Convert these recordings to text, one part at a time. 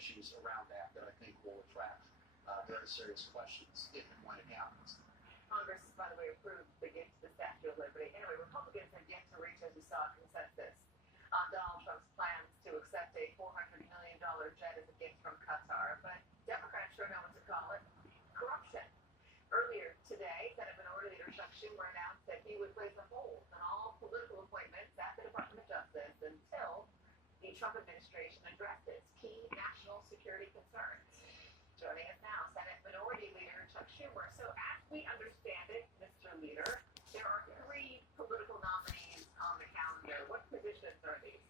issues around that I think will attract very serious questions if and when it happens. Congress, by the way, approved the gift to the Statue of Liberty. Anyway, Republicans have yet to reach, as you saw, a consensus on Donald Trump's plans to accept a $400 million jet as a gift from Qatar. But Democrats sure know what to call it: corruption. Earlier today, Senate Minority Leader Chuck Schumer announced that he would place a hold on all political appointments at the Department of Justice until the Trump administration addresses key national security concerns. Joining us now, Senate Minority Leader Chuck Schumer. So as we understand it, Mr. Leader, there are 3 political nominees on the calendar. What positions are these?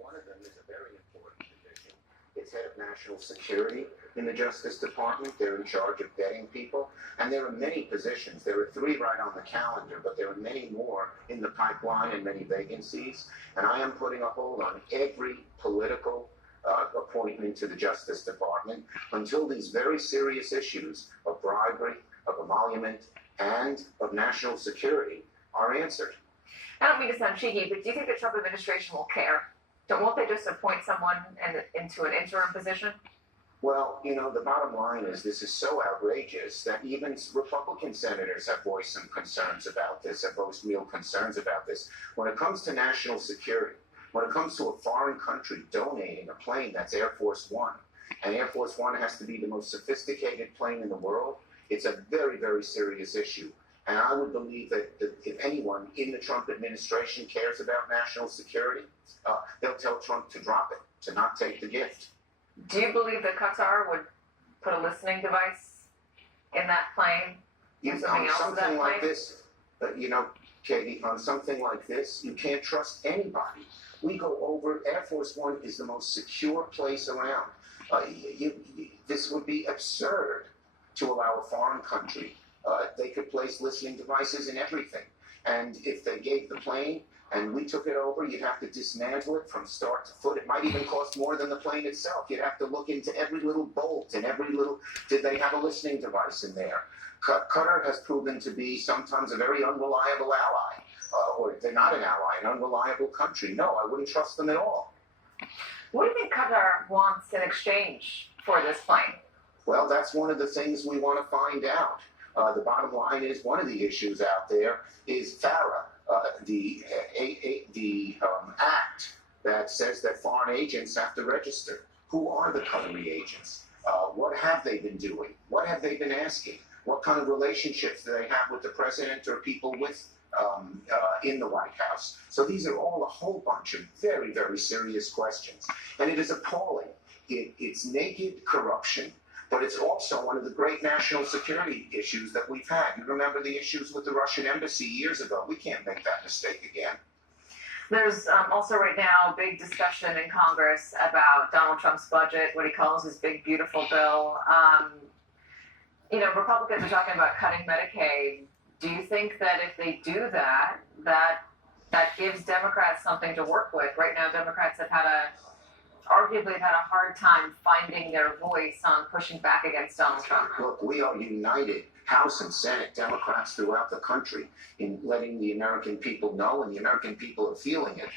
One of them is a very important position. It's head of national security in the Justice Department. They're in charge of vetting people. And there are many positions. There are 3 right on the calendar, but there are many more in the pipeline and many vacancies. And I am putting a hold on every political appointment to the Justice Department until these very serious issues of bribery, of emolument, and of national security are answered. I don't mean to sound cheeky, but do you think the Trump administration will care? Won't they just appoint someone into an interim position? Well, you know, the bottom line is this is so outrageous that even Republican senators have voiced some concerns about this, have voiced real concerns about this. When it comes to national security, when it comes to a foreign country donating a plane that's Air Force One, and Air Force One has to be the most sophisticated plane in the world, it's a very, very serious issue. And I would believe that if anyone in the Trump administration cares about national security, they'll tell Trump to drop it, to not take the gift. Do you believe that Qatar would put a listening device in that plane? On something like this, you know, Katie, on something like this, you can't trust anybody. We go over, Air Force One is the most secure place around. This would be absurd to allow a foreign country. They could place listening devices in everything. And if they gave the plane and we took it over, you'd have to dismantle it from start to foot. It might even cost more than the plane itself. You'd have to look into every little bolt and every little, did they have a listening device in there? Qatar has proven to be sometimes a very unreliable ally. Or they're not an ally, an unreliable country. No, I wouldn't trust them at all. What do you think Qatar wants in exchange for this plane? Well, that's one of the things we want to find out. The bottom line is one of the issues out there is FARA, the act that says that foreign agents have to register. Who are the Qatari agents? What have they been doing? What have they been asking? What kind of relationships do they have with the president or people with in the White House? So these are all a whole bunch of very, very serious questions. And it is appalling. It's naked corruption. But it's also one of the great national security issues that we've had. You remember the issues with the Russian embassy years ago. We can't make that mistake again. There's also right now a big discussion in Congress about Donald Trump's budget, what he calls his big, beautiful bill. You know, Republicans are talking about cutting Medicaid. Do you think that if they do that, that gives Democrats something to work with? Right now, Democrats have arguably had a hard time finding their voice on pushing back against Donald Trump. Look, we are united, House and Senate, Democrats throughout the country, in letting the American people know, and the American people are feeling it.